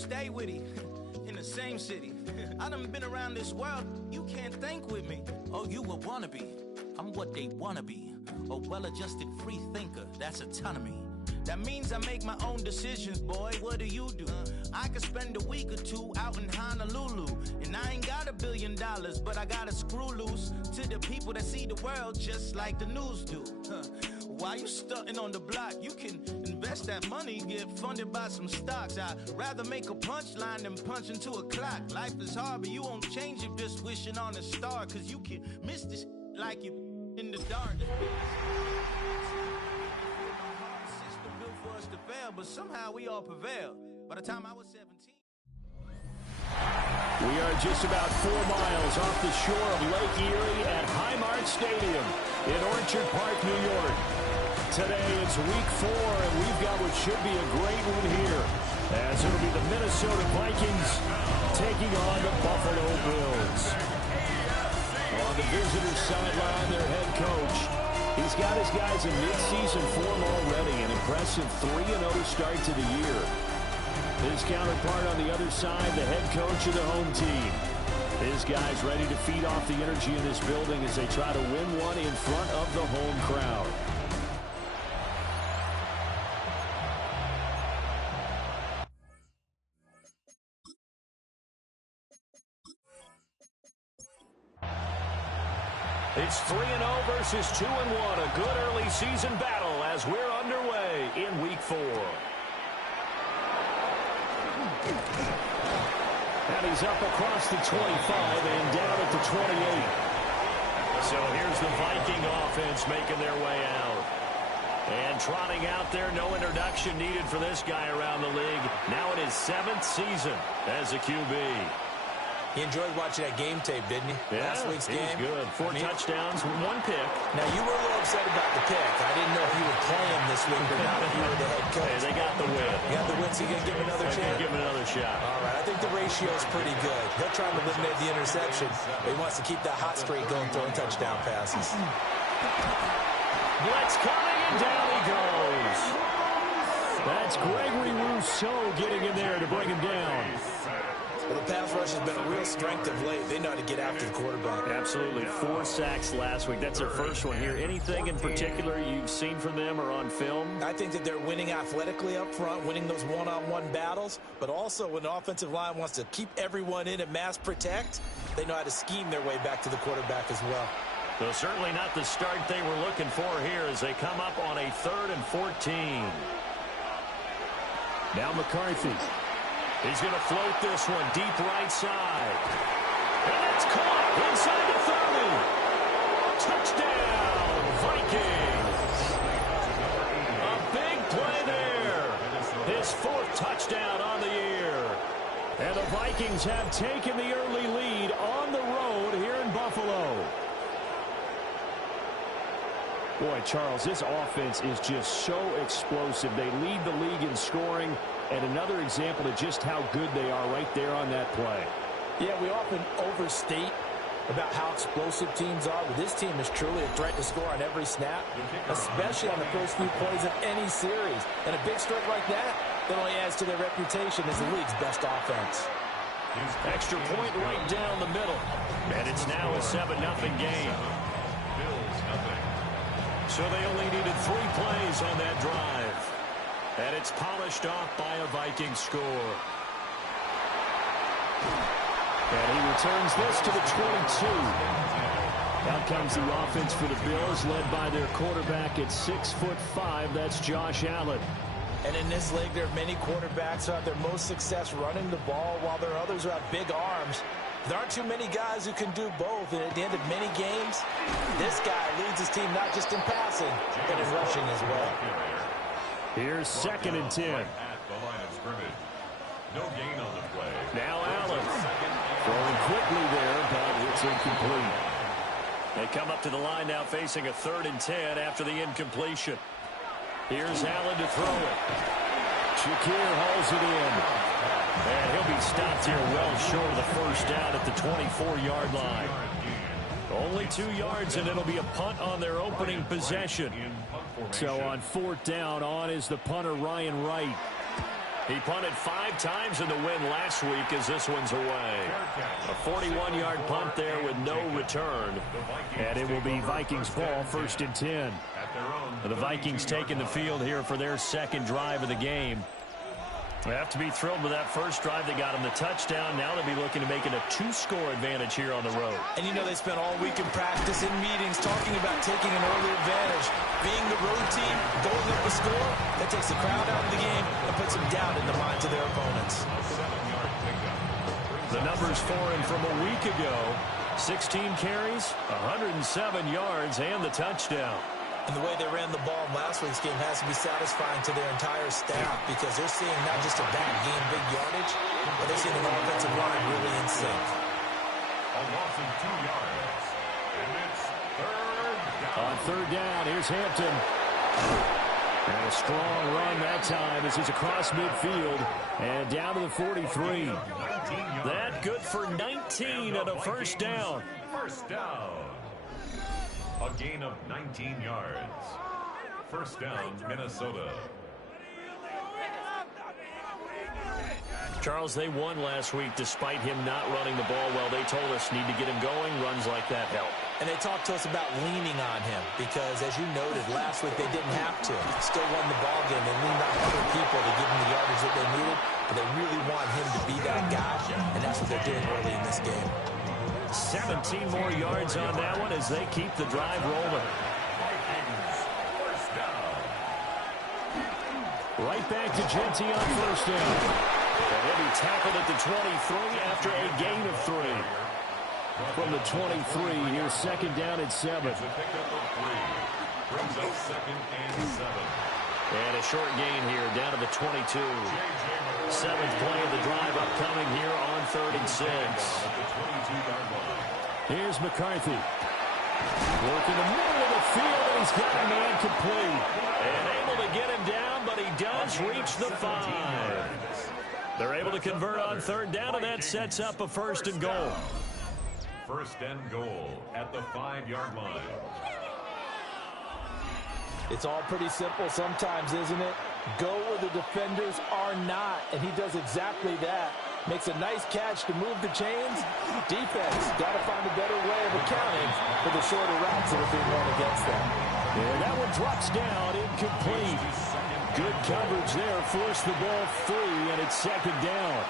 stay with him in the same city. I done been around this world, you can't think with me. Oh, you a wannabe, I'm what they wanna be. A well-adjusted free thinker, that's autonomy. That means I make my own decisions, boy, what do you do? I could spend a week or two out in Honolulu, and I ain't got $1 billion, but I got a screw loose to the people that see the world just like the news do. While you stunting on the block, you can invest that money, get funded by some stocks. I'd rather make a punchline than punch into a clock. Life is hard, but you won't change it just wishing on a star, cause you can miss this like you in the dark. System built for us to fail, but somehow we all prevailed. By the time I was 17. We are just about 4 miles off the shore of Lake Erie at Highmark Stadium in Orchard Park, New York. Today it's week 4, and we've got what should be a great one here, as it'll be the Minnesota Vikings taking on the Buffalo Bills. On the visitor sideline, their head coach, he's got his guys in mid-season form already, an impressive 3-0 start to the year. His counterpart on the other side, the head coach of the home team. His guys ready to feed off the energy in this building as they try to win one in front of the home crowd. It's 3-0 versus 2-1, a good early season battle as we're underway in week 4. And he's up across the 25 and down at the 28. So here's the Viking offense making their way out. And trotting out there, no introduction needed for this guy around the league. Now in his 7th season as a QB. He enjoyed watching that game tape, didn't he? Yeah, last week's game. Good. 4 touchdowns, 1 pick. Now, you were a little upset about the pick. I didn't know if you would play him this week or not if you were the head coach. Hey, they got the win. You got the win, so you're going to give him another chance? Give him another shot. All right, I think the ratio is pretty good. He'll try to eliminate the interception, but he wants to keep that hot streak going, throwing touchdown passes. Blitz coming, and down he goes. That's Gregory Rousseau getting in there to bring him down. Well, the pass rush has been a real strength of late. They know how to get after the quarterback. Absolutely. 4 sacks last week. That's their first one here. Anything in particular you've seen from them or on film? I think that they're winning athletically up front, winning those one-on-one battles, but also when the offensive line wants to keep everyone in and mass protect, they know how to scheme their way back to the quarterback as well. So certainly not the start they were looking for here as they come up on a 3rd and 14. Now McCarthy. He's going to float this one deep right side. And it's caught inside the 30. Touchdown, Vikings. A big play there. His 4th touchdown on the year. And the Vikings have taken the early lead on the road here in Buffalo. Boy, Charles, this offense is just so explosive. They lead the league in scoring, and another example of just how good they are right there on that play. Yeah, we often overstate about how explosive teams are, but this team is truly a threat to score on every snap, especially on the first few plays of any series. And a big stroke like that only adds to their reputation as the league's best offense. Extra point right down the middle, and it's now a 7-0 game. So they only needed 3 plays on that drive. And it's polished off by a Viking score. And he returns this to the 22. Out comes the offense for the Bills, led by their quarterback at 6'5". That's Josh Allen. And in this league, there are many quarterbacks who have their most success running the ball, while there are others who have big arms. There aren't too many guys who can do both, and at the end of many games, this guy leads his team not just in passing, but in rushing as well. Here's 2nd and 10. No gain on the play. Now Allen throwing quickly there, but it's incomplete. They come up to the line now facing a 3rd and 10 after the incompletion. Here's Allen to throw it. Shakir hauls it in. And he'll be stopped here well short of the first down at the 24-yard line. Only 2 yards, and it'll be a punt on their opening possession. So on 4th down, on is the punter, Ryan Wright. He punted 5 times in the win last week as this one's away. A 41-yard punt there with no return. And it will be Vikings ball, 1st and 10. The Vikings taking the field here for their second drive of the game. They have to be thrilled with that first drive. They got him the touchdown. Now they'll be looking to make it a 2-score advantage here on the road. And you know they spent all week in practice, in meetings, talking about taking an early advantage. Being the road team, going up a score, that takes the crowd out of the game and puts some doubt in the minds of their opponents. The numbers for him from a week ago. 16 carries, 107 yards, and the touchdown. And the way they ran the ball in last week's game has to be satisfying to their entire staff because they're seeing not just a back gain big yardage, but they're seeing an offensive line really in sync. A loss of 2 yards. And it's 3rd down. On 3rd down, here's Hampton. And a strong run that time as he's across midfield and down to the 43. That good for 19 and a 1st down. 1st down. A gain of 19 yards. 1st down, Minnesota. Charles, they won last week despite him not running the ball well. They told us need to get him going. Runs like that help. And they talked to us about leaning on him because, as you noted, last week they didn't have to. Still won the ball game. They leaned on other people to give them the yardage that they needed, but they really want him to be that guy, and that's what they're doing early in this game. 17 more yards on that one as they keep the drive rolling. Right back to Genty on 1st down. And he'll be tackled at the 23 after a gain of 3. From the 23, here's 2nd down at 7. Brings up 2nd and 7. And a short gain here down to the 22. 7th play of the drive upcoming here on 3rd and 6. Here's McCarthy. Working the middle of the field, and he's got a man complete. And able to get him down, but he does reach the 5. They're able to convert on 3rd down, and that sets up a 1st and goal. 1st and goal at the 5-yard line. It's all pretty simple sometimes, isn't it? Go where the defenders are not, and he does exactly that. Makes a nice catch to move the chains. Defense got to find a better way of accounting for the shorter routes that are being run against them. And that one drops down, incomplete. Good coverage there, forced the ball free, and it's 2nd down.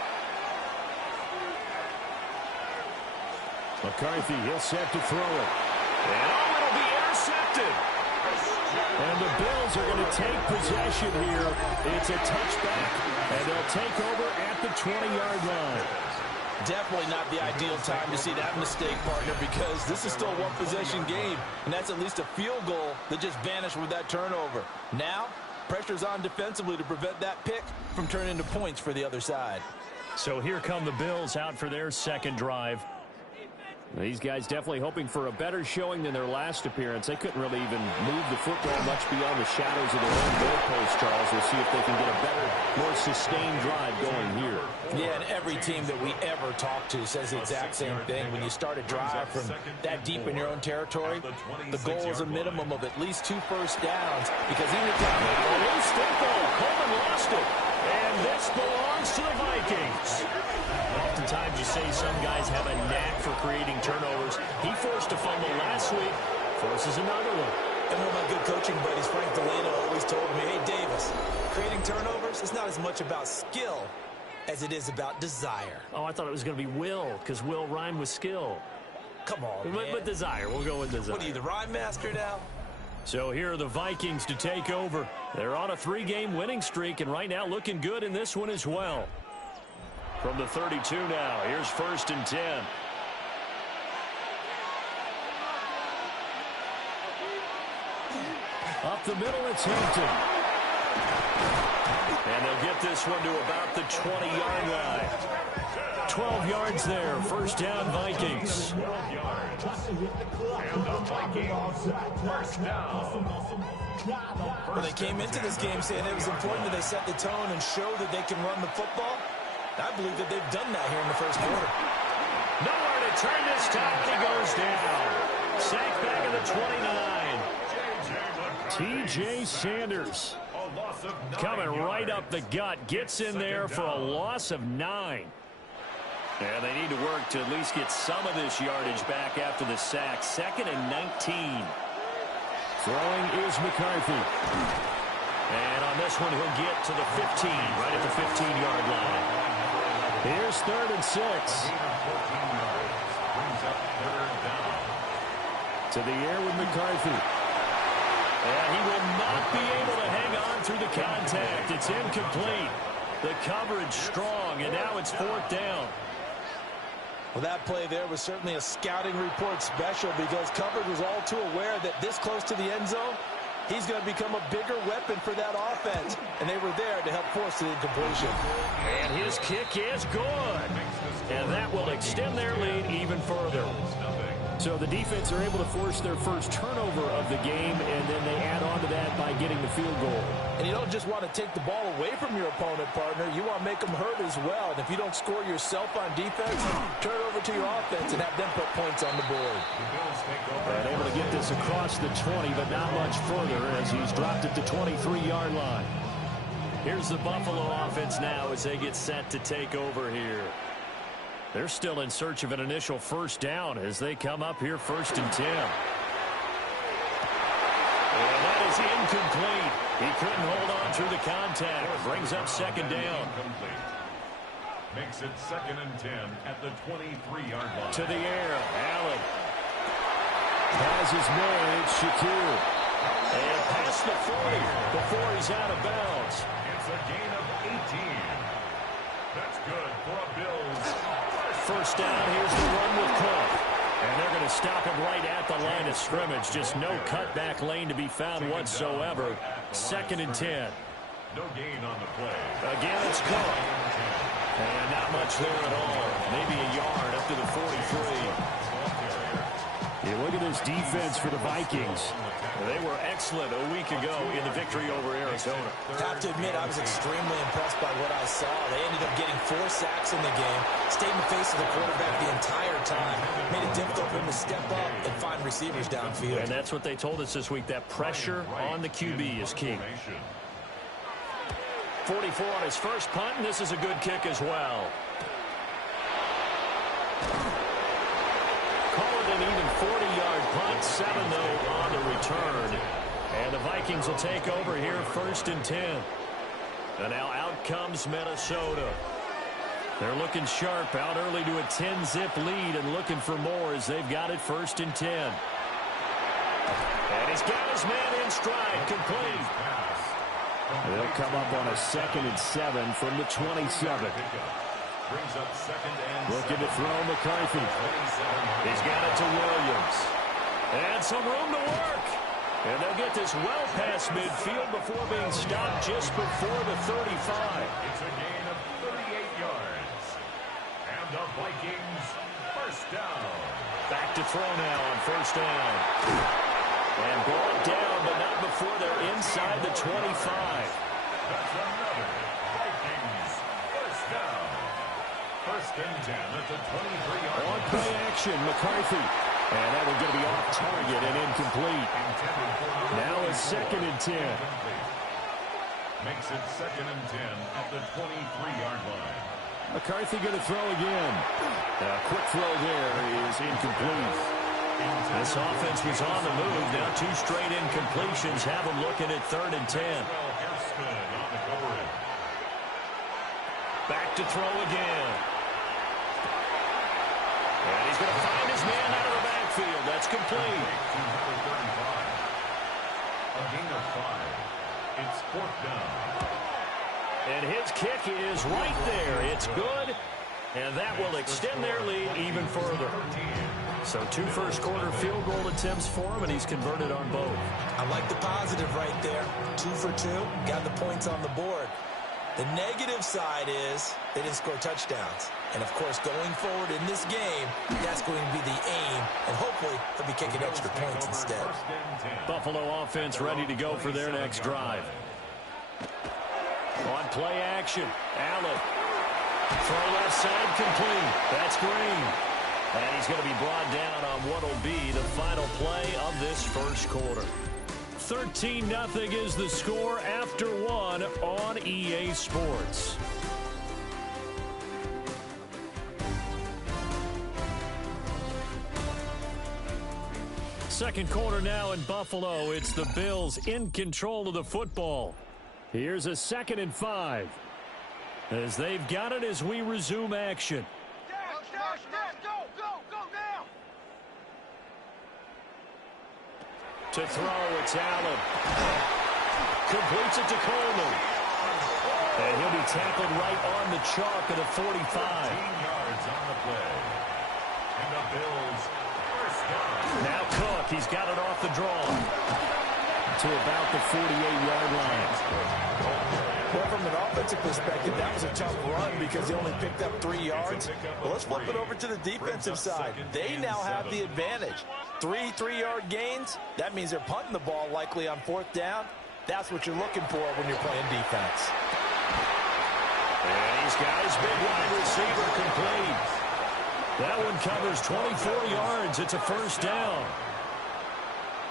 McCarthy, he'll set to throw it. And it'll be intercepted. And the Bills are going to take possession here. It's a touchback, and they'll take over at the 20-yard line. Definitely not the ideal time to see that mistake, partner, because this is still a one-possession game, and that's at least a field goal that just vanished with that turnover. Now, pressure's on defensively to prevent that pick from turning into points for the other side. So here come the Bills out for their 2nd drive. These guys definitely hoping for a better showing than their last appearance. They couldn't really even move the football much beyond the shadows of their own goalpost, Charles. We'll see if they can get a better, more sustained drive going here. Yeah, and every team that we ever talk to says the exact same thing. When you start a drive from that deep in your own territory, the goal is a minimum of at least 2 first downs, because even if you make a loose football, Coleman lost it. And this belongs to the Vikings. Oftentimes you say some guys have a knack for creating turnovers. He forced a fumble last week, forces another one. And one of my good coaching buddies, Frank Delano, always told me, hey, Davis, creating turnovers is not as much about skill as it is about desire. Oh, I thought it was going to be will, because will rhyme with skill. Come on, man. But desire. We'll go with desire. What are you, the rhyme master now? So here are the Vikings to take over. They're on a 3-game winning streak, and right now looking good in this one as well. From the 32 now, here's 1st and 10. Up the middle, it's Hampton. And they'll get this one to about the 20-yard line. 12 yards there, 1st down Vikings. 12 yards. And the Vikings, 1st down. Well, they came into this game saying it was important that they set the tone and show that they can run the football. I believe that they've done that here in the 1st quarter. Nowhere to turn this time. He goes down. Sacked back at the 29. T.J. Sanders. loss of 9 Coming right yards. up the gut. Gets in there for a loss of 9. And they need to work to at least get some of this yardage back after the sack. 2nd and 19. Throwing is McCarthy. And on this one, he'll get to the 15, right at the 15-yard line. Here's 3rd and 6. Brings up 3rd down. To the air with McCarthy. And he will not be able to hang on through the contact. It's incomplete. The coverage strong, and now it's 4th down. Well, that play there was certainly a scouting report special because coverage was all too aware that this close to the end zone, he's going to become a bigger weapon for that offense. And they were there to help force the incompletion. And his kick is good. And that will extend their lead even further. So the defense are able to force their first turnover of the game, and then they add on to that by getting the field goal. And you don't just want to take the ball away from your opponent, partner. You want to make them hurt as well. And if you don't score yourself on defense, turn it over to your offense and have them put points on the board. And able to get this across the 20, but not much further as he's dropped at the 23-yard line. Here's the Buffalo offense now as they get set to take over here. They're still in search of an initial first down as they come up here 1st and 10. And that is incomplete. He couldn't hold on through the contact. Brings up 2nd down. Makes it 2nd and 10 at the 23-yard line. To the air, Allen. Has his man, it's Shakir. And past the 40 before he's out of bounds. It's a gain of 18. That's good for a Bills. First down, here's the run with Cook. And they're going to stop him right at the line of scrimmage. Just no cutback lane to be found whatsoever. 2nd and 10. No gain on the play. Again, it's Cook. And not much there at all. Maybe a yard up to the 43. You look at this defense for the Vikings. They were excellent a week ago in the victory over Arizona. I have to admit, I was extremely impressed by what I saw. They ended up getting 4 sacks in the game, stayed in the face of the quarterback the entire time, made it difficult for him to step up and find receivers downfield. And that's what they told us this week, that pressure on the QB is key. 44 on his first punt, and this is a good kick as well. Call it an even 40-yard punt, 7 though on the return. And the Vikings will take over here 1st and 10. And now out comes Minnesota. They're looking sharp, out early to a 10-zip lead and looking for more as they've got it 1st and 10. And he's got his man in stride, complete. They'll come up on a 2nd and 7 from the 27. Brings up 2nd and Looking to throw McCarthy. He's got it to Williams. And some room to work. And they'll get this well past midfield before being stopped just before the 35. It's a gain of 38 yards. And the Vikings first down. Back to throw now on 1st down. And brought down, but not before they're inside the 25. That's another Vikings first down. 1st and 10 at the 23-yard line. On play action, McCarthy. And that will get to be off target and incomplete. Now it's 2nd and 10. Makes it 2nd and 10 at the 23-yard line. McCarthy going to throw again. A quick throw there is incomplete. This offense was on the move. Now 2 straight incompletions have them looking at 3rd and 10. Back to throw again. And he's going to find his man out of the backfield. That's complete. A gain of 5. It's 4th down. And his kick is right there. It's good. And that will extend their lead even further. So 2 first-quarter field goal attempts for him, and he's converted on both. I like the positive right there. 2 for 2, got the points on the board. The negative side is they didn't score touchdowns. And, of course, going forward in this game, that's going to be the aim. And hopefully they'll be kicking extra points instead. Buffalo offense ready to go for their next drive. On play action, Allen. Throw left side complete. That's Green. And he's going to be brought down on what will be the final play of this first quarter. 13-0 is the score after one on EA Sports. Second quarter now in Buffalo. It's the Bills in control of the football. Here's a 2nd and 5. As they've got it as we resume action. To throw, it's Allen. Completes it to Coleman. And he'll be tackled right on the chalk at a 45. 15 yards on the play. And the Bills first down. Now Cook, he's got it off the draw to about the 48-yard line. Well, from an offensive perspective, that was a tough run because he only picked up 3 yards. Well, let's flip it over to the defensive side. They now have the advantage. 3 3-yard gains, that means they're punting the ball likely on 4th down. That's what you're looking for when you're playing defense. And he's got his big wide receiver complete. That one covers 24 yards. It's a first down.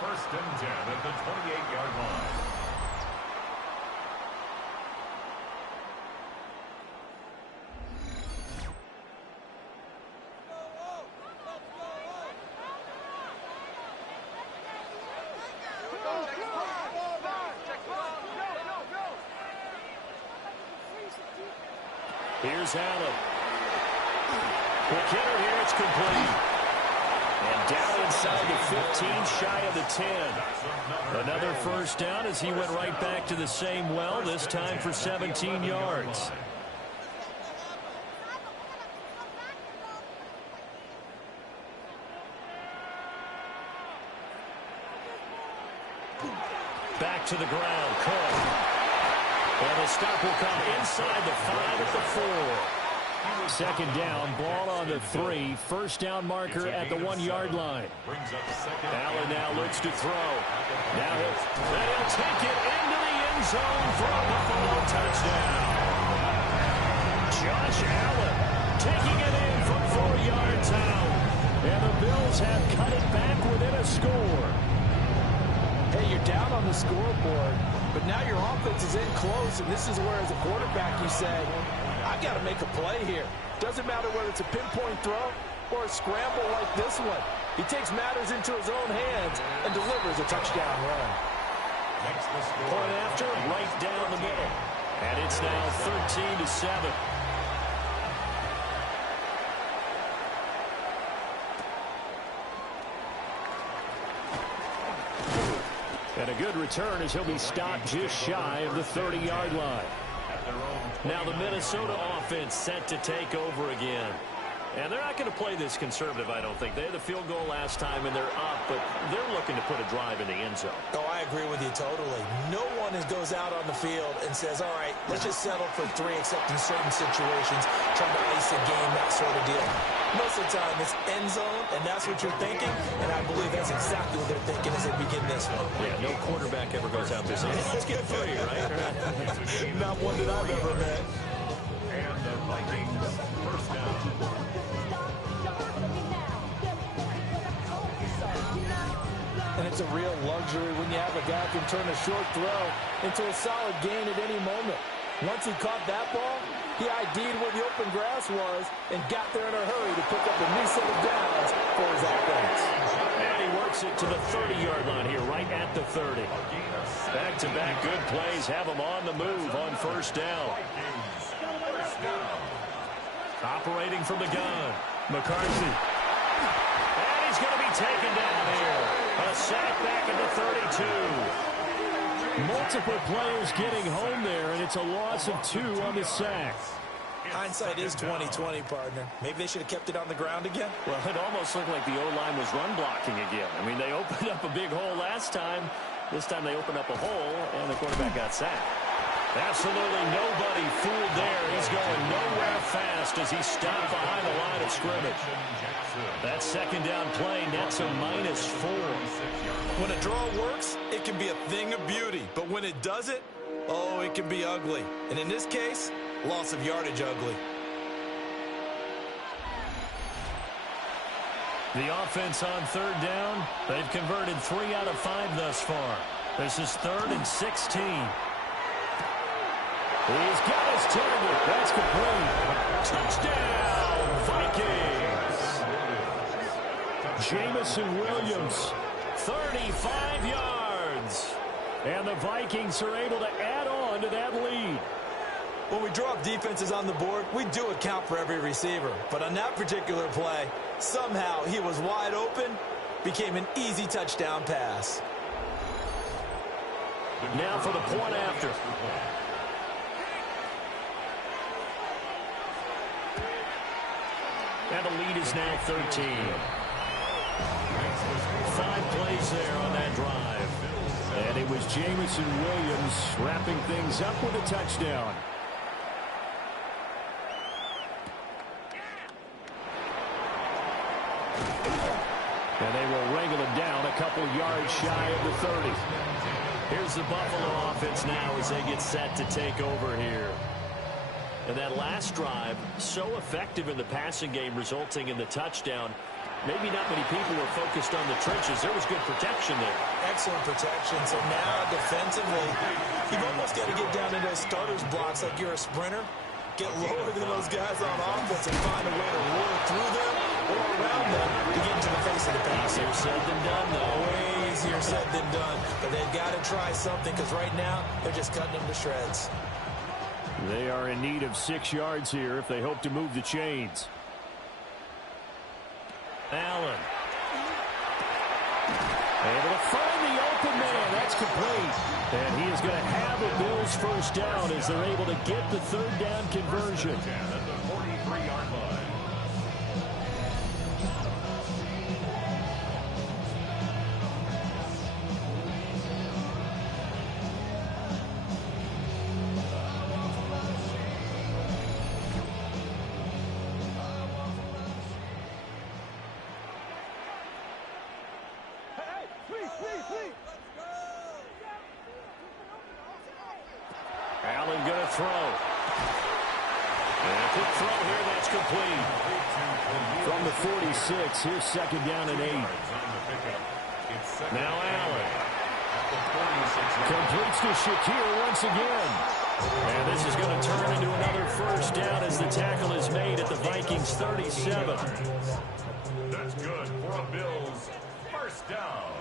First and 10 at the 28-yard line. Here's Allen. Quick hitter here, it's complete. And down inside the 15, shy of the 10. Another first down as he went right back to the same well, this time for 17 yards. Back to the ground, Cook. And the stop will come inside the 5 at the 4. Second down, ball on the 3. First down marker at the 1-yard line. Allen now looks to throw. Now he'll take it into the end zone for a Buffalo touchdown. Josh Allen taking it in from 4 yards out. And the Bills have cut it back within a score. Hey, you're down on the scoreboard, but now your offense is in close, and this is where, as a quarterback, you say, I've got to make a play here. Doesn't matter whether it's a pinpoint throw or a scramble like this one. He takes matters into his own hands and delivers a touchdown run. Point after, right down the middle. And it's now 13-7. And a good return as he'll be stopped just shy of the 30-yard line. Now the Minnesota offense set to take over again. And they're not going to play this conservative, I don't think. They had the field goal last time, and they're up, but they're looking to put a drive in the end zone. Oh, I agree with you totally. No one goes out on the field and says, all right, let's just settle for 3, except in certain situations, trying to ice a game, that sort of deal. Most of the time, it's end zone, and that's what you're thinking, and I believe that's exactly what they're thinking as they begin this one. Yeah, no quarterback ever goes out there saying, let's get 3, right? Not one that I've ever met. And the Vikings first down. And it's a real luxury when you have a guy who can turn a short throw into a solid gain at any moment. Once he caught that ball, he ID'd where the open grass was and got there in a hurry to pick up a new set of downs for his offense. And he works it to the 30-yard line here, right at the 30. Back-to-back good plays have him on the move on first down. Operating from the gun, McCarthy. And he's going to be taken down here. A sack back at the 32. Multiple players getting home there, and it's a loss of 2 on the sack. Hindsight is 20/20, partner. Maybe they should have kept it on the ground again. Well, it almost looked like the O-line was run blocking again. I mean, they opened up a big hole last time. This time they opened up a hole, and the quarterback got sacked. Absolutely nobody fooled there. He's going nowhere fast as he stopped behind the line of scrimmage. That second down play nets a -4. When a draw works, it can be a thing of beauty. But when it doesn't, oh, it can be ugly. And in this case, loss of yardage ugly. The offense on third down, they've converted 3 out of 5 thus far. This is 3rd and 16. He's got his target. That's complete. Touchdown, Vikings. Jamison Williams, 35 yards. And the Vikings are able to add on to that lead. When we draw up defenses on the board, we do account for every receiver. But on that particular play, somehow he was wide open, became an easy touchdown pass. Now for the point after. And the lead is now 13. 5 plays there on that drive. And it was Jamison Williams wrapping things up with a touchdown. And they will wrangle it down a couple yards shy of the 30. Here's the Buffalo offense now as they get set to take over here. And that last drive, so effective in the passing game, resulting in the touchdown. Maybe not many people were focused on the trenches. There was good protection there. Excellent protection. So now defensively, you've almost got to get down into those starters blocks like you're a sprinter. Get lower than those guys on offense and find a way to roll through them or around them to get into the face of the pass. Easier said than done, though. Way easier said than done. But they've got to try something because right now they're just cutting them to shreds. They are in need of 6 yards here if they hope to move the chains. Allen. Able to find the open man. That's complete. And he is going to have the Bills first down as they're able to get the 3rd down conversion. At the 43-yard line. Allen going to throw. And a quick throw here, that's complete. From the 46, here's 2nd down and 8. Now Allen. Completes to Shakir once again. And this is going to turn into another first down as the tackle is made at the Vikings 37. That's good for a Bills first down.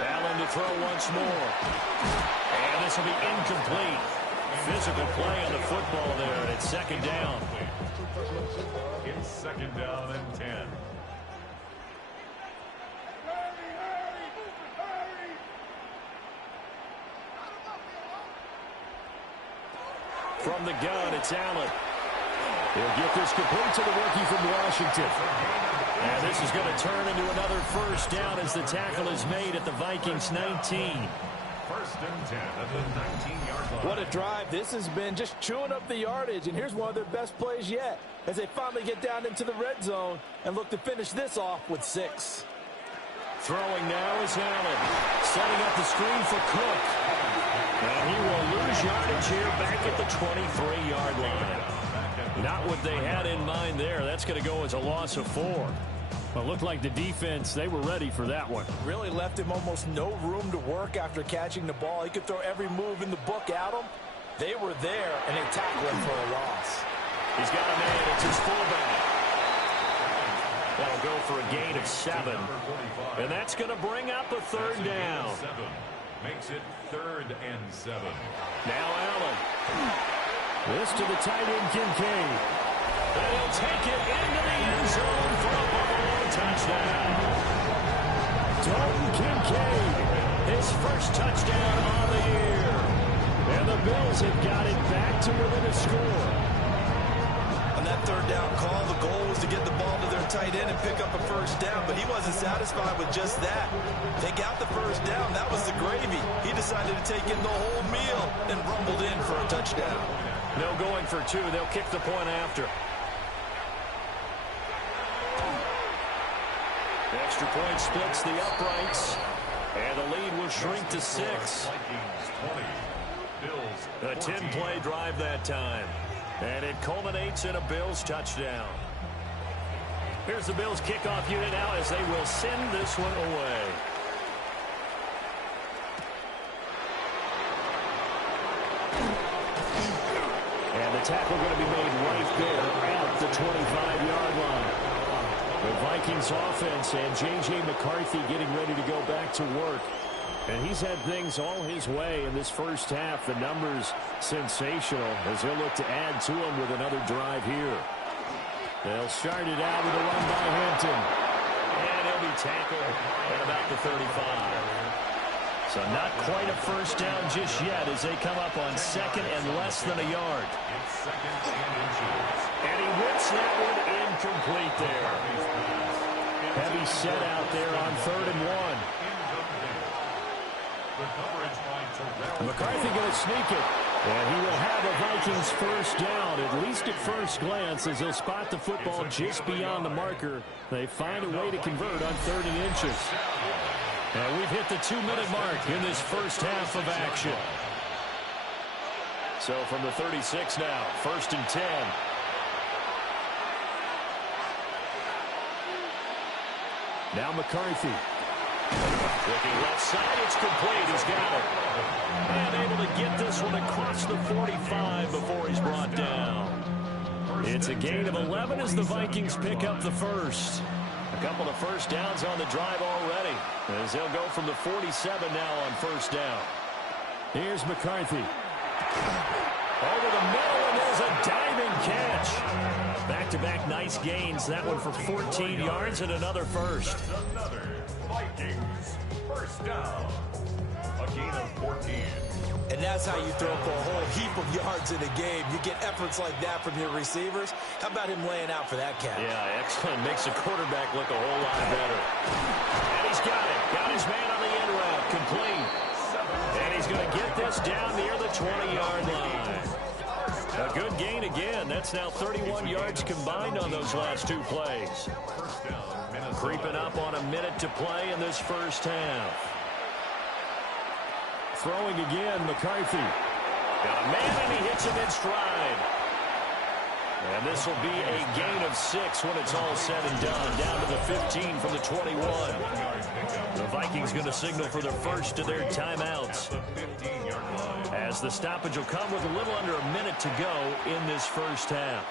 Allen to throw once more. And this will be incomplete. Physical play on the football there, and it's 2nd down. It's 2nd down and 10. From the gun, it's Allen. He'll get this complete to the rookie from Washington. And this is going to turn into another first down as the tackle is made at the Vikings 19. 1st and 10 at the 19-yard line. What a drive. This has been just chewing up the yardage, and here's one of their best plays yet as they finally get down into the red zone and look to finish this off with 6. Throwing now is Allen. Setting up the screen for Cook. And he will lose yardage here back at the 23-yard line. Not what they had in mind there. That's going to go as a loss of 4. Well, it looked like the defense, they were ready for that one. Really left him almost no room to work after catching the ball. He could throw every move in the book at him. They were there, and they tackled him for a loss. He's got a man. It's his fullback. That'll go for a gain of 7. And that's going to bring up a 3rd down. Makes it 3rd and 7. Now Allen. This to the tight end, Kinetik. And he'll take it into the end zone for a Buffalo touchdown. Dalton Kinetik, his first touchdown on the year. And the Bills have got it back to within a score. On that 3rd down call, the goal was to get the ball to their tight end and pick up a first down, but he wasn't satisfied with just that. They got the first down. That was the gravy. He decided to take in the whole meal and rumbled in for a touchdown. No going for 2. They'll kick the point after. The extra point splits the uprights, and the lead will shrink to 6. Vikings 20. Bills A 10-play drive that time. And it culminates in a Bills touchdown. Here's the Bills kickoff unit now as they will send this one away. tackle going to be made right there at the 25-yard line. The Vikings offense and J.J. McCarthy getting ready to go back to work. And he's had things all his way in this first half. The numbers sensational as he'll look to add to them with another drive here. They'll start it out with a run by Hampton. And he'll be tackled at about the 35. So not quite a first down just yet as they come up on second and less than a yard. And he whips that one incomplete there. Heavy set out there on 3rd and 1. McCarthy going to sneak it. And he will have a Vikings first down, at least at first glance, as he'll spot the football just beyond the marker. They find a way to convert on 3rd and inches. And we've hit the 2-minute mark in this first half of action. So from the 36 now, 1st and 10. Now McCarthy. Looking left side, it's complete. He's got it. And able to get this one across the 45 before he's brought down. It's a gain of 11 as the Vikings pick up the first. A couple of first downs on the drive already, as they'll go from the 47 now on first down. Here's McCarthy. Over the middle, and there's a diving catch. Back-to-back nice gains. That one for 14 yards and another first. Another Vikings first down. A gain of 14. And that's how you throw for a whole heap of yards in a game. You get efforts like that from your receivers. How about him laying out for that catch? Yeah, excellent. Makes the quarterback look a whole lot better. And he's got it. Got his man on the end route. Complete. And he's going to get this down near the 20-yard line. A good gain again. That's now 31 yards combined on those last two plays. Creeping up on a minute to play in this first half. Throwing again, McCarthy. Got a man, and he hits him in stride. And this will be a gain of 6 when it's all said and done. Down to the 15 from the 21. The Vikings going to signal for their first of their timeouts, as the stoppage will come with a little under a minute to go in this first half.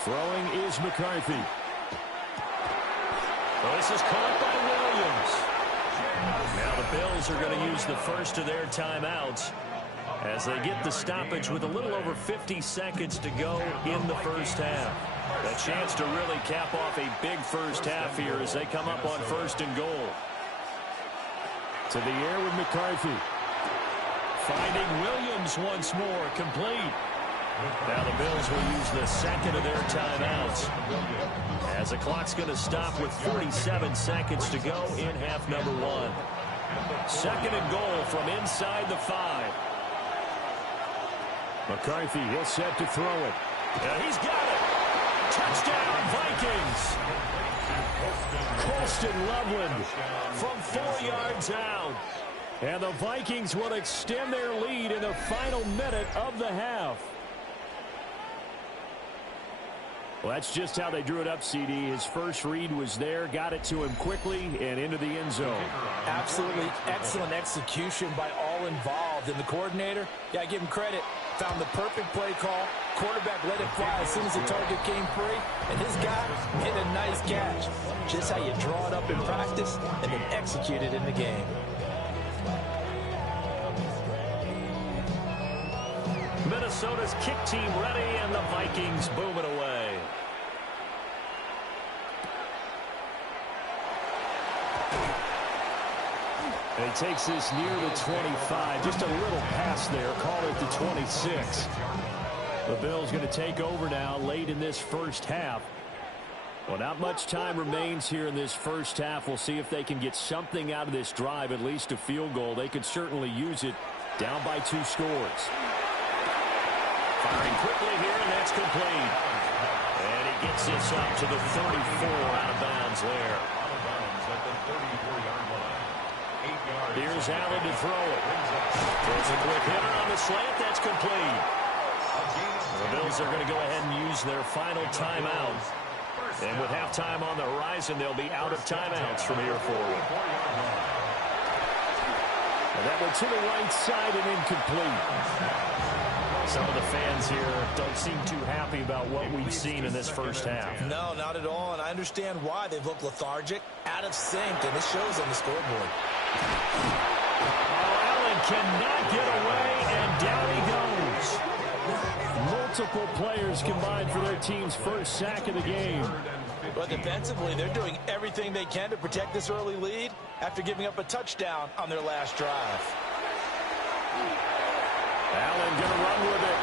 Throwing is McCarthy. Well, this is caught by Williams. Now the Bills are going to use the first of their timeouts as they get the stoppage with a little over 50 seconds to go in the first half. A chance to really cap off a big first half here as they come up on 1st and goal. To the air with McCarthy. Finding Williams once more, complete. Now the Bills will use the second of their timeouts, as the clock's going to stop with 47 seconds to go in half number 1. 2nd and goal from inside the 5. McCarthy, he'll set to throw it. And he's got it. Touchdown, Vikings. Colston Loveland from 4 yards out. And the Vikings will extend their lead in the final minute of the half. Well, that's just how they drew it up, CD. His first read was there, got it to him quickly, and into the end zone. Absolutely excellent execution by all involved. And the coordinator, yeah, give him credit, found the perfect play call. Quarterback let it fly as soon as the target came free, and his guy hit a nice catch. Just how you draw it up in practice and then execute it in the game. Minnesota's kick team ready, and the Vikings boom it away. And he takes this near the 25. Just a little pass there. Call it the 26. The Bills going to take over now late in this first half. Well, not much time remains here in this first half. We'll see if they can get something out of this drive, at least a field goal. They could certainly use it, down by 2 scores. Firing quickly here, and that's complete. And he gets this up to the 34, out of bounds there. Here's Allen to throw it. Throws a quick hitter on the slant. That's complete. The Bills are going to go ahead and use their final timeout. And with halftime on the horizon, they'll be out of timeouts from here forward. And that one to the right side and incomplete. Some of the fans here don't seem too happy about what we've seen in this first half. No, not at all, and I understand why. They've looked lethargic, out of sync, and this shows on the scoreboard. Oh, Allen cannot get away, and down he goes. Multiple players combined for their team's first sack of the game. But defensively, they're doing everything they can to protect this early lead after giving up a touchdown on their last drive. Allen going to run with it.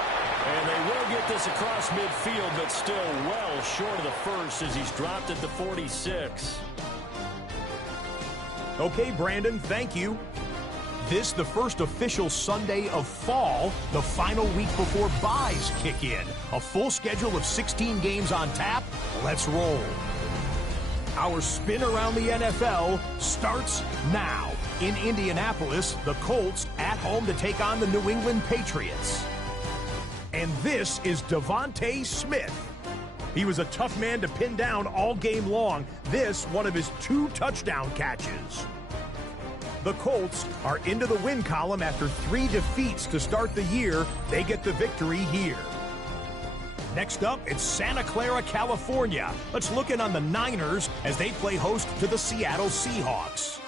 And they will get this across midfield, but still well short of the first as he's dropped at the 46. Okay, Brandon, thank you. This, the first official Sunday of fall, the final week before byes kick in. A full schedule of 16 games on tap. Let's roll. Our spin around the NFL starts now. In Indianapolis, the Colts at home to take on the New England Patriots. And this is Devontae Smith. He was a tough man to pin down all game long. This, one of his 2 touchdown catches. The Colts are into the win column after 3 defeats to start the year. They get the victory here. Next up, it's Santa Clara, California. Let's look in on the Niners as they play host to the Seattle Seahawks.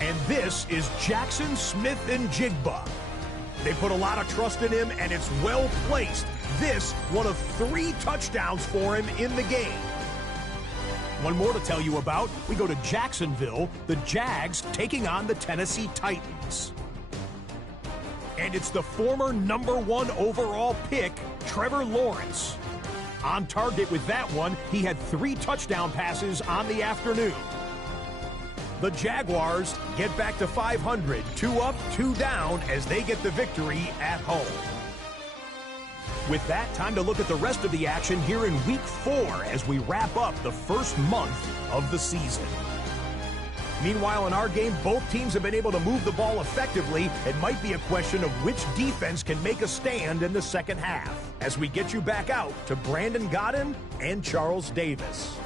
And this is Jackson Smith and Jigba. They put a lot of trust in him, and it's well placed. This, one of 3 touchdowns for him in the game. One more to tell you about. We go to Jacksonville, the Jags taking on the Tennessee Titans. And it's the former #1 overall pick, Trevor Lawrence. On target with that one, he had 3 touchdown passes on the afternoon. The Jaguars get back to 500, 2 up, 2 down as they get the victory at home. With that, time to look at the rest of the action here in Week 4 as we wrap up the first month of the season. Meanwhile, in our game, both teams have been able to move the ball effectively. It might be a question of which defense can make a stand in the second half. As we get you back out to Brandon Godden and Charles Davis.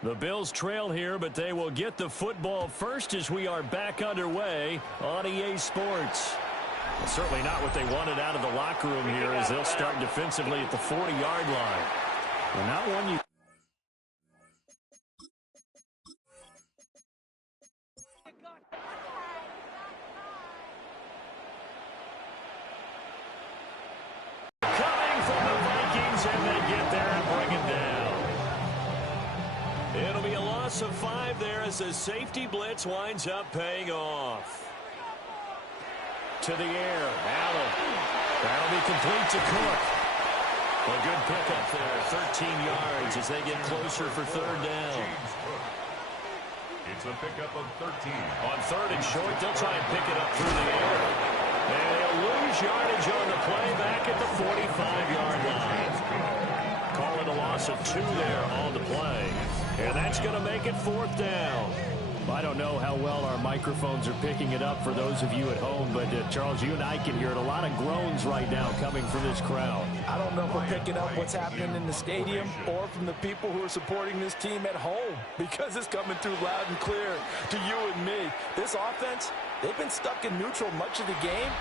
The Bills trail here, but they will get the football first as we are back underway on EA Sports. Well, certainly not what they wanted out of the locker room here as they'll start defensively at the 40-yard line. Well, not one you... Coming from the Vikings, and they get there and bring it down. It'll be a loss of 5 there as the safety blitz winds up paying off. To the air, Allen. That'll be complete to Cook. A good pickup there, 13 yards as they get closer for third down. It's a pickup of 13. On third and short, they'll try and pick it up through the air. And they'll lose yardage on the play back at the 45-yard line. Call it a loss of 2 there on the play. And that's going to make it fourth down. I don't know how well our microphones are picking it up for those of you at home, but Charles, you and I can hear it. A lot of groans right now coming from this crowd. I don't know if we're picking up what's happening in the stadium or from the people who are supporting this team at home, because it's coming through loud and clear to you and me. This offense, they've been stuck in neutral much of the game,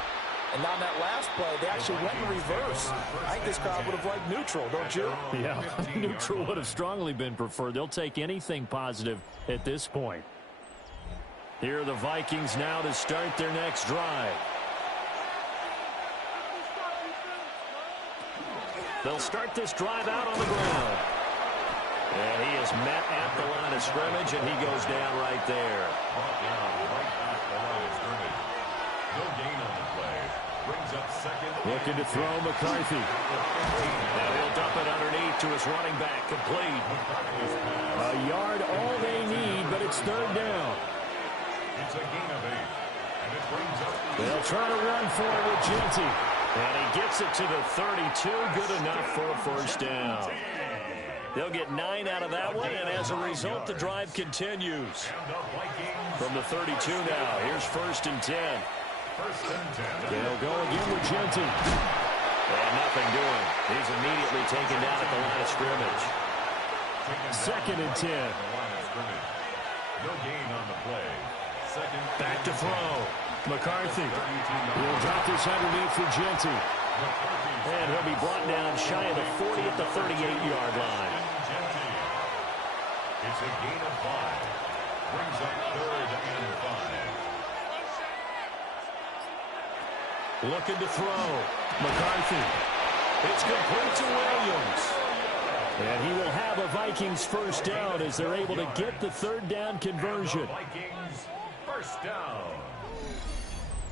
and on that last play, they actually went in reverse. I think this crowd would have liked neutral, don't you? Yeah, neutral would have strongly been preferred. They'll take anything positive at this point. Here are the Vikings now to start their next drive. They'll start this drive out on the ground. And he is met at the line of scrimmage, and he goes down right there. Brought down right at the line of scrimmage. No gain on the play. Brings up second. Looking to throw McCarthy. And he'll dump it underneath to his running back, complete. A yard all they need, but it's third down. It's a gain of 8. And it brings up They'll try to run for it with Genty. And he gets it to the 32. Good enough for a first down. They'll get 9 out of that one, and as a result, the drive continues. From the 32 now, here's first and 10. They'll go again with Genty. And nothing doing. He's immediately taken down at the line of scrimmage. Second and 10. No gain on the play. Back to throw. McCarthy. He'll drop this underneath for Genty. And he'll be brought down shy of the 40 at the 38-yard line. It's a gain of 5. Brings up third and 5. Looking to throw. McCarthy. It's complete to Williams. And he will have a Vikings first down as they're able to get the third down conversion. Vikings first down.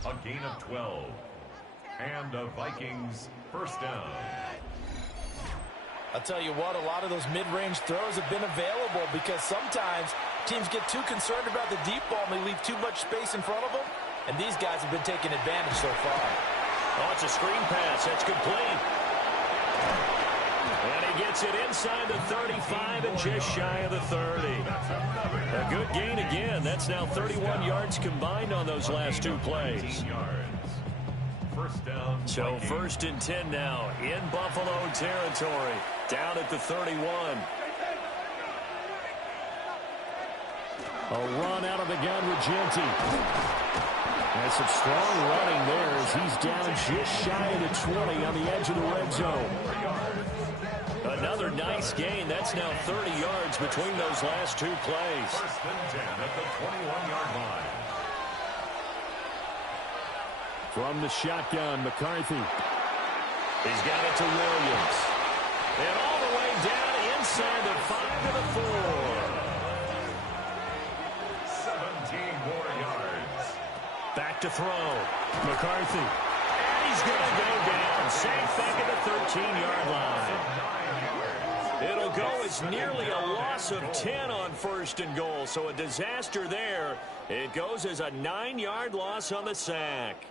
A gain of 12. And a Vikings first down. I'll tell you what, a lot of those mid-range throws have been available because sometimes teams get too concerned about the deep ball and they leave too much space in front of them. And these guys have been taking advantage so far. Oh, it's a screen pass. That's complete. And he gets it inside the 35 and just shy of the 30. A good gain again. That's now 31 yards combined on those last 2 plays. First down. So first and 10 now in Buffalo territory. Down at the 31. A run out of the gun with Genty. And some strong running there as he's down just shy of the 20 on the edge of the red zone. Another nice gain. That's now 30 yards between those last 2 plays. First and 10 at the 21-yard line. From the shotgun, McCarthy. He's got it to Williams. And all the way down inside the 5 to the 4. 17 more yards. Back to throw. McCarthy. And he's going to go down. Safe back at the 13-yard line. It'll go as nearly a loss of 10 on first and goal. So a disaster there. It goes as a 9-yard loss on the sack.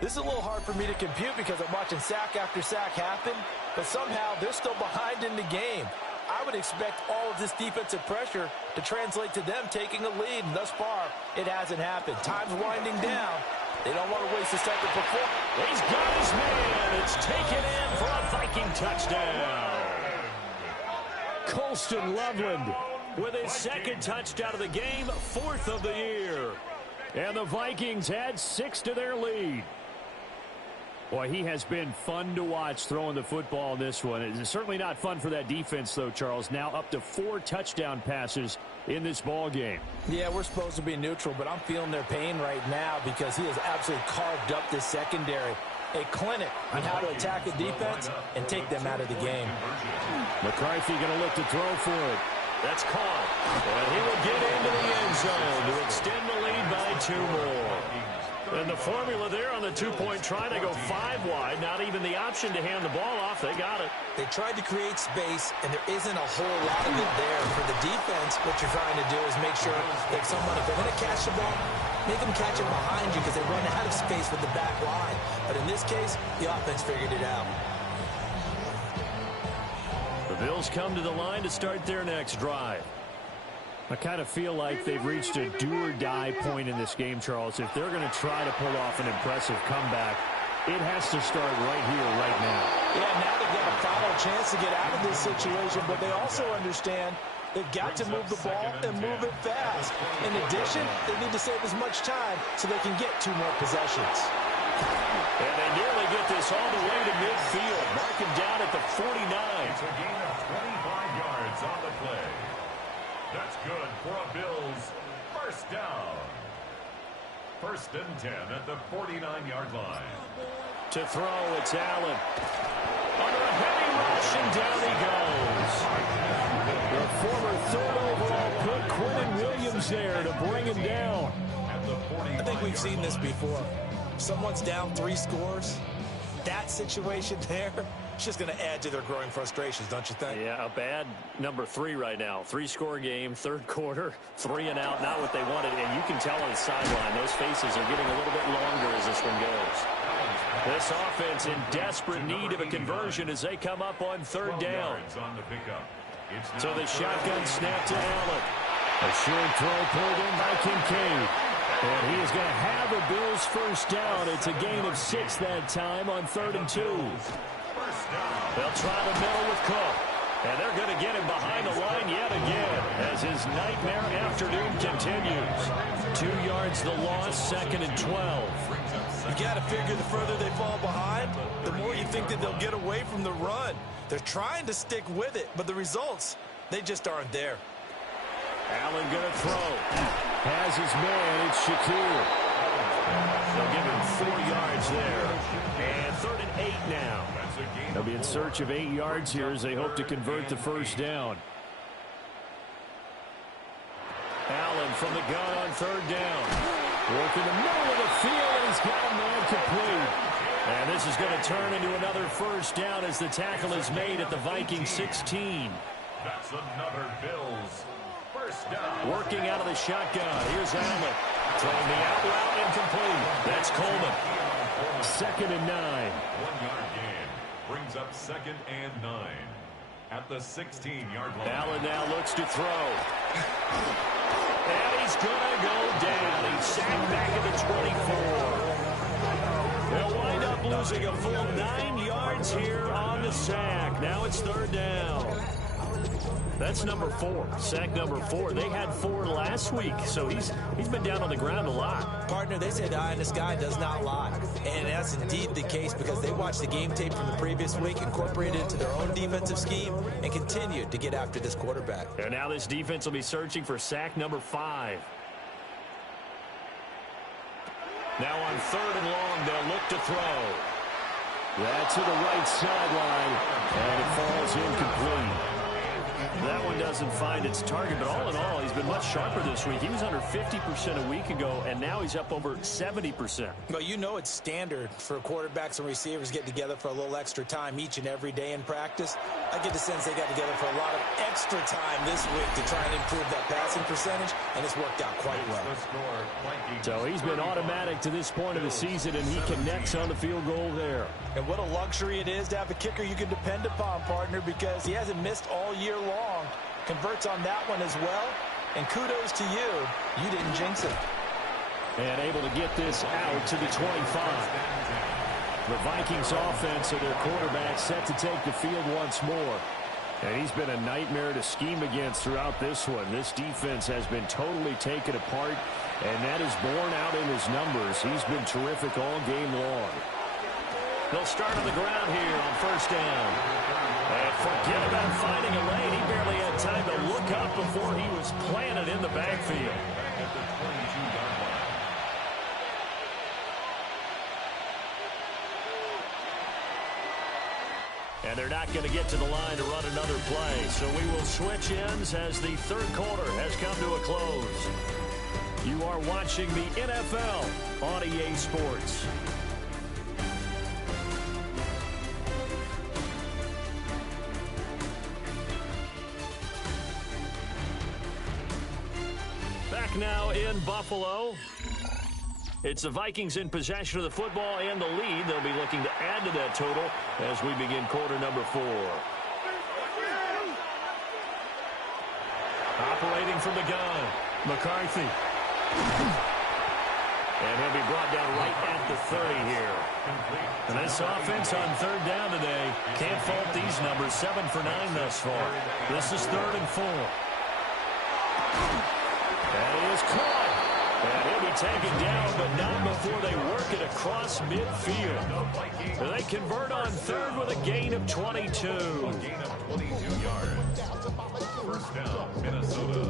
This is a little hard for me to compute because I'm watching sack after sack happen, but somehow they're still behind in the game. I would expect all of this defensive pressure to translate to them taking a lead, and thus far, it hasn't happened. Time's winding down. They don't want to waste a second before. He's got his man. It's taken in for a Viking touchdown. Colston Loveland with his second touchdown of the game, 4th of the year. And the Vikings add 6 to their lead. Boy, he has been fun to watch throwing the football in this one. It's certainly not fun for that defense, though, Charles. Now up to 4 touchdown passes in this ball game. Yeah, we're supposed to be neutral, but I'm feeling their pain right now because he has absolutely carved up this secondary. A clinic on how to attack a defense and take them out of the game. McCarthy going to look to throw for it. That's caught. And he will get into the end zone to extend the lead by 2 more. And the formula there on the 2-point try, they go 5 wide. Not even the option to hand the ball off. They got it. They tried to create space, and there isn't a whole lot of it there. For the defense, what you're trying to do is make sure that someone, if they're going to catch the ball, make them catch it behind you because they run out of space with the back line. But in this case, the offense figured it out. The Bills come to the line to start their next drive. I kind of feel like they've reached a do-or-die point in this game, Charles. If they're going to try to pull off an impressive comeback, it has to start right here, right now. Yeah, now they've got a final chance to get out of this situation, but they also understand they've got to move the ball and move it fast. In addition, they need to save as much time so they can get 2 more possessions. And they nearly get this all the way to midfield. Mark him down at the 49. It's a gain of 25 yards on the play. That's good for a Bills first down. 1st and 10 at the 49-yard line. To throw, it's Allen. Under a heavy rush, and down he goes. The former 3rd overall pick, Quentin Williams there to bring him down. I think we've seen this before. Someone's down 3 scores. That situation there, it's just going to add to their growing frustrations, don't you think? Yeah, a bad number 3 right now. 3-score game, 3rd quarter, 3 and out, not what they wanted. And you can tell on the sideline, those faces are getting a little bit longer as this one goes. This offense in desperate need of a conversion as they come up on 3rd down. So the shotgun snap to Allen. A short throw pulled in by Kincaid. And he is going to have a Bills first down. It's a gain of 6 that time on 3rd and 2. They'll try the middle with Cook. And they're going to get him behind the line yet again as his nightmare afternoon continues. 2 yards the loss, 2nd and 12. You've got to figure the further they fall behind, the more you think that they'll get away from the run. They're trying to stick with it, but the results, they just aren't there. Allen going to throw. Has his man. It's Shakir. They'll give him 4 yards there. And 3rd and 8 now. They'll be in search of 8 yards here as they hope to convert the first down. Allen from the gun on 3rd down. Working the middle of the field, and he's got a man complete. And this is going to turn into another first down as the tackle is made at the Vikings 16. That's another Bills first down. Working out of the shotgun. Here's Allen. Throwing the out route incomplete. That's Coleman. 2nd and 9. 1-yard gain brings up 2nd and 9 at the 16-yard line. Allen now looks to throw. And he's going to go down. He's sacked back at the 24. They'll wind up losing a full 9 yards here on the sack. Now it's 3rd down. That's number 4. Sack number 4. They had 4 last week, so he's been down on the ground a lot. Partner, they say the eye in the sky does not lie. And that's indeed the case because they watched the game tape from the previous week, incorporated it into their own defensive scheme, and continued to get after this quarterback. And now this defense will be searching for sack number 5. Now on 3rd and long, they'll look to throw. That's to the right sideline, and it falls incomplete. That one doesn't find its target, but all in all, he's been much sharper this week. He was under 50% a week ago, and now he's up over 70%. Well, you know it's standard for quarterbacks and receivers getting together for a little extra time each and every day in practice. I get the sense they got together for a lot of extra time this week to try and improve that passing percentage, and it's worked out quite well. So he's been automatic to this point of the season, and he connects on the field goal there. And what a luxury it is to have a kicker you can depend upon, partner, because he hasn't missed all year long. Converts on that one as well. And kudos to you. You didn't jinx it. And able to get this out to the 25. The Vikings offense and their quarterback set to take the field once more. And he's been a nightmare to scheme against throughout this one. This defense has been totally taken apart, and that is borne out in his numbers. He's been terrific all game long. They'll start on the ground here on first down. And forget about finding a lane. He barely had time to look up before he was planted in the backfield. At the 22-yard line. And they're not going to get to the line to run another play. So we will switch ends as the third quarter has come to a close. You are watching the NFL on EA Sports. Back now in Buffalo. It's the Vikings in possession of the football and the lead. They'll be looking to add to that total as we begin quarter number 4. Operating from the gun, McCarthy. And he'll be brought down right at the 30 here. And this offense on third down today, can't fault these numbers. 7 for 9 thus far. This is 3rd and 4. And he is caught. And he'll be taken down, but not before they work it across midfield. They convert on 3rd with a gain of 22. A gain of 22 yards. First down, Minnesota.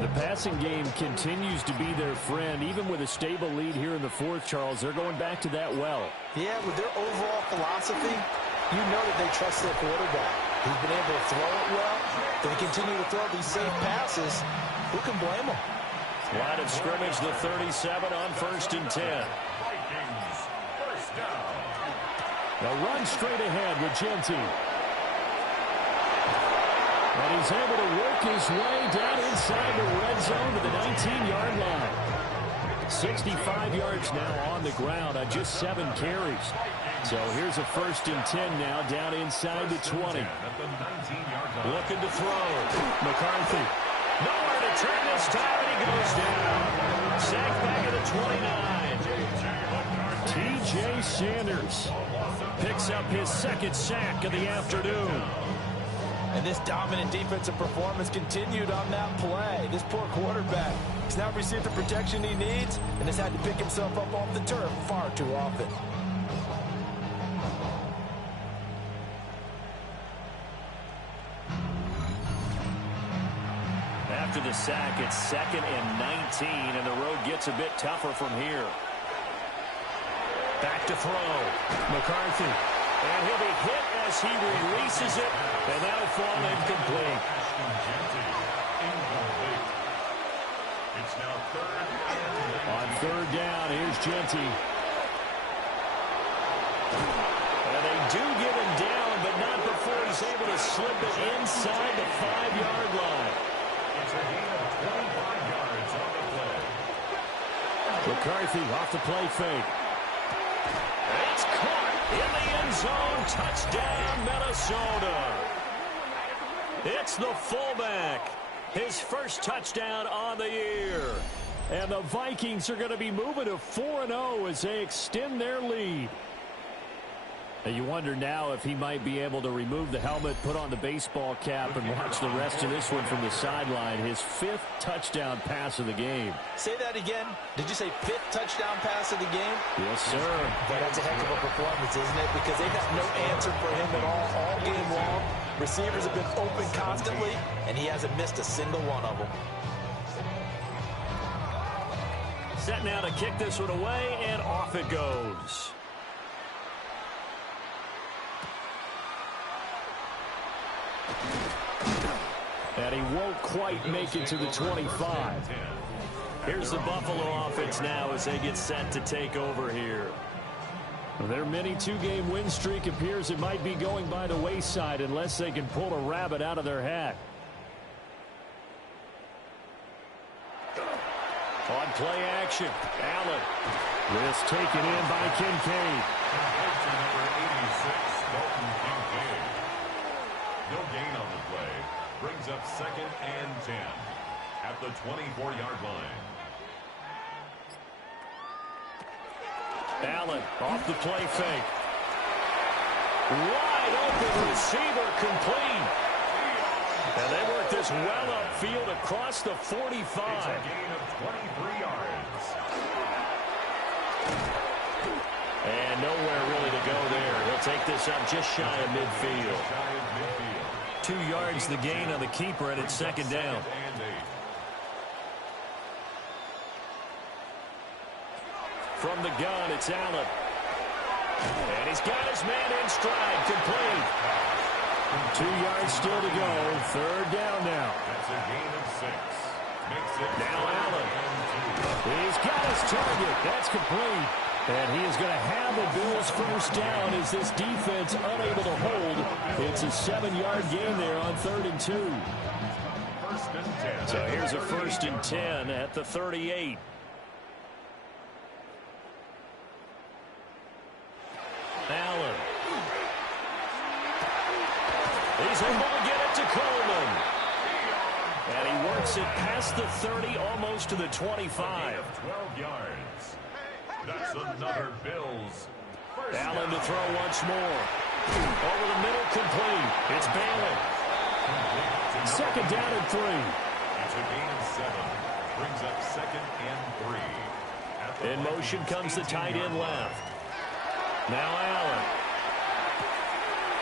The passing game continues to be their friend. Even with a stable lead here in the 4th, Charles, they're going back to that well. Yeah, with their overall philosophy, you know that they trust their quarterback. He's been able to throw it well. They continue to throw these safe passes. Who can blame them? Line of scrimmage, the 37 on 1st and 10. Vikings, first down. They'll run straight ahead with Genty. And he's able to work his way down inside the red zone to the 19-yard line. 65 yards now on the ground on just 7 carries. So here's a 1st and 10 now down inside the 20. Looking to throw. McCarthy. Nowhere to turn this time, and he goes down. Sacked back at the 29. T.J. Sanders Picks up his 2nd sack of the afternoon. And this dominant defensive performance continued on that play. This poor quarterback has not received the protection he needs and has had to pick himself up off the turf far too often. After the sack, it's 2nd and 19, and the road gets a bit tougher from here. Back to throw. McCarthy. And he'll be hit as he releases it, and that'll fall incomplete. It's now 3rd and 9. On 3rd down, here's Genty. And they do get him down, but not before he's able to slip it inside the 5-yard line. It's a gain of 25 yards on the play. McCarthy off the play fake. It's caught in the end zone. Touchdown, Minnesota. It's the fullback. His first touchdown on the year. And the Vikings are going to be moving to 4-0 as they extend their lead. And you wonder now if he might be able to remove the helmet, put on the baseball cap, and watch the rest of this one from the sideline. His 5th touchdown pass of the game. Say that again. Did you say 5th touchdown pass of the game? Yes, sir. But that's a heck of a performance, isn't it? Because they've got no answer for him at all game long. Receivers have been open constantly, and he hasn't missed a single one of them. Set now to kick this one away, and off it goes. And he won't quite make it to the 25. Here's the Buffalo offense now as they get set to take over here. Their mini 2-game win streak appears it might be going by the wayside unless they can pull a rabbit out of their hat. On play action, Allen. This taken in by Kincaid. Number 86, Dalton Kincaid. No gain on the play. Brings up 2nd and 10 at the 24-yard line. Allen off the play fake. Wide open receiver complete. And they work this well upfield across the 45. It's a gain of 23 yards. And nowhere really to go there. He'll take this up just shy of midfield. 2 yards the gain on the keeper, and it's second down. From the gun, it's Allen. And he's got his man in stride, complete. 2 yards still to go. Third down now. That's a gain of 6. Makes it Now Allen. He's got his target. That's complete. And he is going to have the Bills first down as this defense unable to hold. It's a 7-yard gain there on 3rd and 2. First and 10. So here's a 1st and 10 at the 38. Allen. He's able to get it to Coleman. And he works it past the 30, almost to the 25. 12 yards. That's another Bills. Allen to throw once more. Over the middle, complete. It's Bailey. Second down and 3. It's a gain of 7. Brings up 2nd and 3. In motion comes the tight end left. Now Allen.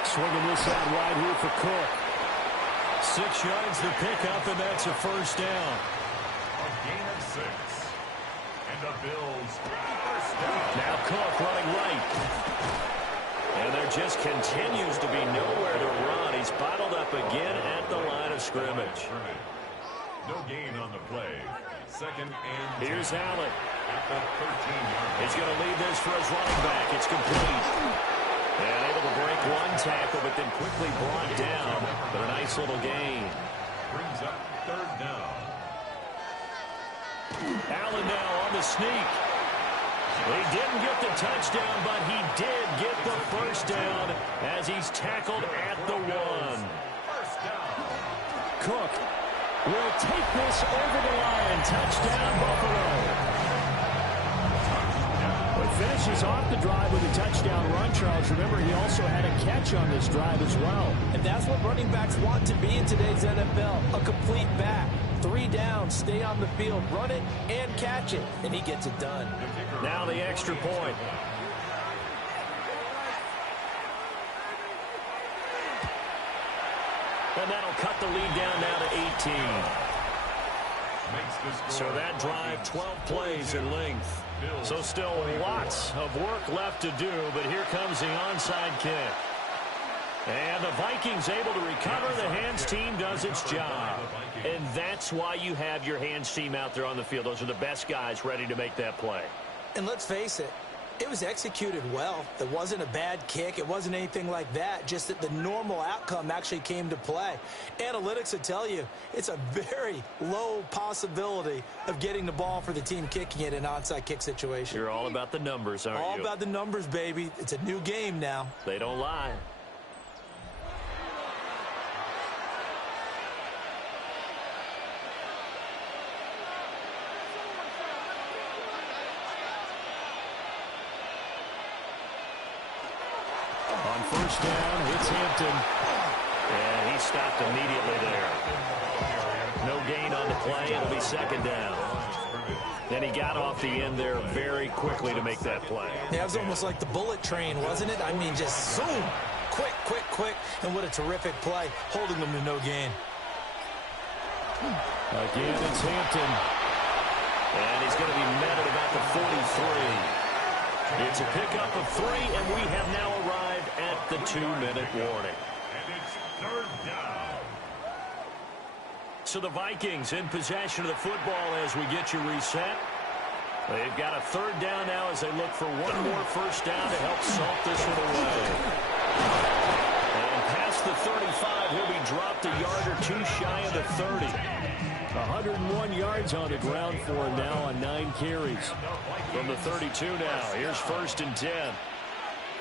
Swinging this out wide here for Cook. 6 yards the pickup, and that's a first down. A gain of 6. And the Bills first down. Now Cook running right. And there just continues to be nowhere to run. He's bottled up again at the line of scrimmage. No gain on the play. 2nd and 10. Here's Allen. At the 13-yard line. He's going to lead this for his running back. It's complete. And able to break one tackle, but then quickly brought down. But a nice little gain. Brings up 3rd down. Allen now on the sneak. He didn't get the touchdown, but he did get the first down as he's tackled at the 1. First down. Cook will take this over the line. Touchdown, Buffalo. But finishes off the drive with a touchdown run, Charles. Remember, he also had a catch on this drive as well. And that's what running backs want to be in today's NFL, a complete back. 3 down, stay on the field, run it, and catch it. And he gets it done. Now the extra point. And that'll cut the lead down now to 18. So that drive, 12 plays in length. So still lots of work left to do, but here comes the onside kick. And the Vikings able to recover. The hands team does its job. And that's why you have your hands team out there on the field. Those are the best guys ready to make that play. And let's face it, it was executed well. It wasn't a bad kick. It wasn't anything like that. Just that the normal outcome actually came to play. Analytics will tell you it's a very low possibility of getting the ball for the team kicking it in an onside kick situation. You're all about the numbers, aren't you? All about the numbers, baby. It's a new game now. They don't lie. On first down, it's Hampton. And he stopped immediately there. No gain on the play. It'll be second down. Then he got off the end there very quickly to make that play. Yeah, it was almost like the bullet train, wasn't it? I mean, just zoom. Quick, quick, quick. And what a terrific play, holding them to no gain. Again, it's Hampton. And he's going to be met at about the 43. It's a pickup of 3, and we have now arrived at the 2-minute warning. And it's 3rd down. So the Vikings in possession of the football as we get you reset. They've got a 3rd down now as they look for one more first down to help salt this one away. And past the 35, he'll be dropped a yard or 2 shy of the 30. 101 yards on the ground for him now on 9 carries. From the 32 now, here's 1st and 10.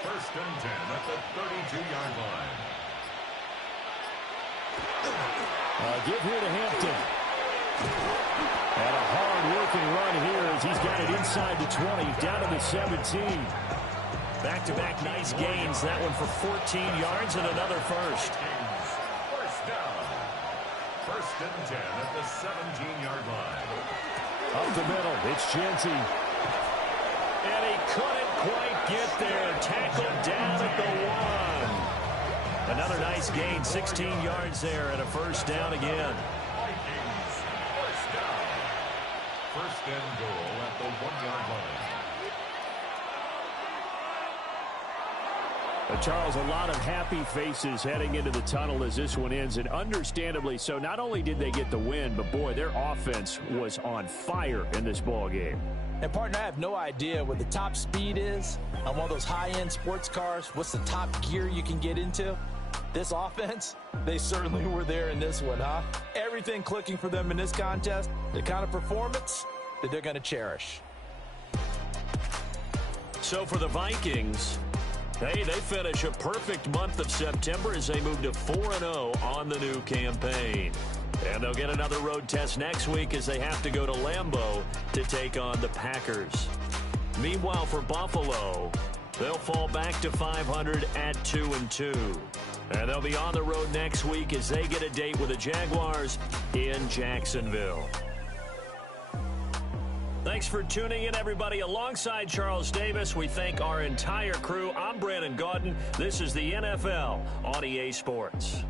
1st and 10 at the 32-yard line. Give here to Hampton. And a hard-working run here as he's got it inside the 20, down to the 17. Back-to-back nice gains. That one for 14 yards and another first. First down. First and 10 at the 17-yard line. Up the middle, it's Genty. And he couldn't quite get there. Tackled down at the 1. Another nice gain, 16 yards there and a first down again. Vikings, first down. First and goal at the 1-yard line. Charles, a lot of happy faces heading into the tunnel as this one ends, and understandably so. Not only did they get the win, but boy, their offense was on fire in this ball game. And partner, I have no idea what the top speed is on one of those high-end sports cars. What's the top gear you can get into? This offense, they certainly were there in this one, huh? Everything clicking for them in this contest, the kind of performance that they're going to cherish. So for the Vikings, hey, they finish a perfect month of September as they move to 4-0 on the new campaign. And they'll get another road test next week as they have to go to Lambeau to take on the Packers. Meanwhile, for Buffalo, they'll fall back to 500 at 2-2. And they'll be on the road next week as they get a date with the Jaguars in Jacksonville. Thanks for tuning in, everybody. Alongside Charles Davis, we thank our entire crew. I'm Brandon Gaudin. This is the NFL on EA Sports.